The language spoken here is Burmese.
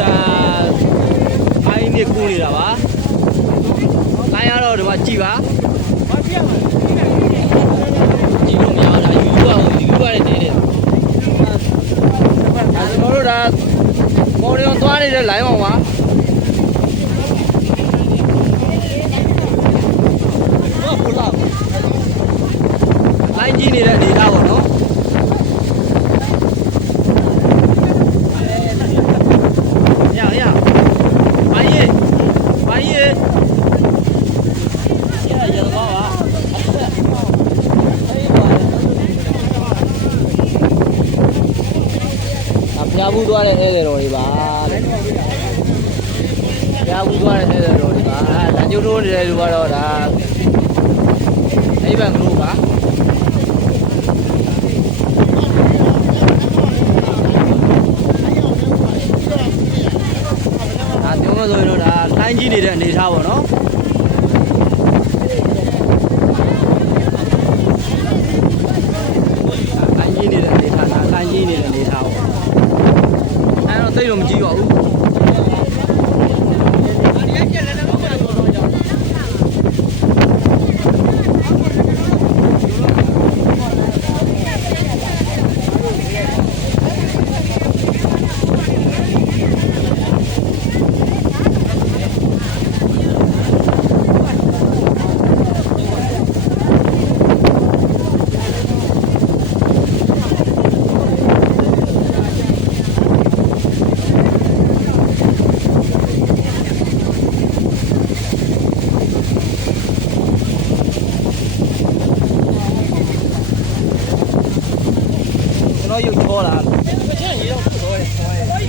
ဒါအိုင်းနေကူနေတာပါလိုင်းရတော့ဒီမှာကြည်ပါကြည့်လို့မရဘူးဒါယူရတယ်နေတယ်ကျွန်တော်တို့ဒါမော်ရီယွန်သွားနေတဲ့လိုင်းပေါ်မှာလိုင်းကြီးနေတဲ့အနေသားပေါ့နော်ဘုရားဘူးသွားတဲ့ဧည့်သည်တော်တွေပါတဲ့ဘုရားဘူးသွားတဲ့ဧည့်သည်တော်တွေပါဒါညို့ထိုးနေတဲ့လူကတော့ဒါအိဗန်ကလို့ပါဒါပြောမဆိုရင်တော့ဒါလိုင်းကြီးနေတဲ့အနေထားပေါ့နော်လိုင်းကြီးနေတဲ့အနေထားဒါလိုင်းကြီးနေတဲ့အနေထားပေါ့အဲ့တော့သိလို့မကြည့်ပါဘူး